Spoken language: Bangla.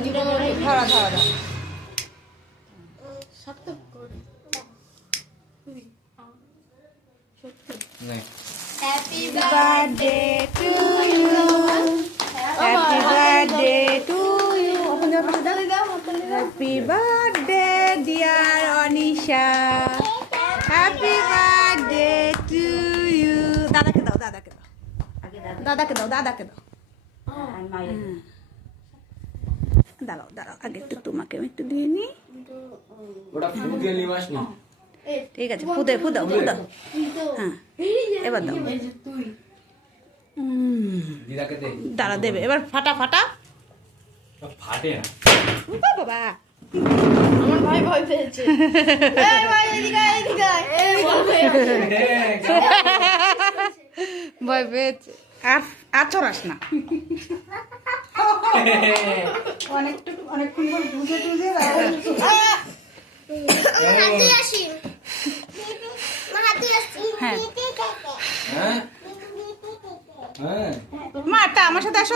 ধরা ধরা ধরা happy birthday to you happy birthday to you happy birthday dear Anisha happy birthday to you দাদাকে দাও দাদাকে দাও দাদাকে দাও দাদাকে দাও দাঁড়াও দাঁড়াও আগে একটু তোমাকে আমি একটু দিয়ে নিই ঠিক আছে ফুদে ফুদাও ফুদাও হ্যাঁ এবার দাও দাঁড়া দেবে এবার ফাটা ফাটা ফাটে না বাবা আমার ভাই ভয় পেয়েছে এই ভাই এদিকে এদিকে এই ভয় পেয়েছে ভয় পেয়েছে আর আচরাস না অনেকক্ষণ পর বুঝে টুঝে হাতে আসি হাতে আসি হ্যাঁ হ্যাঁ হ্যাঁ মা তা আমার সাথে আসো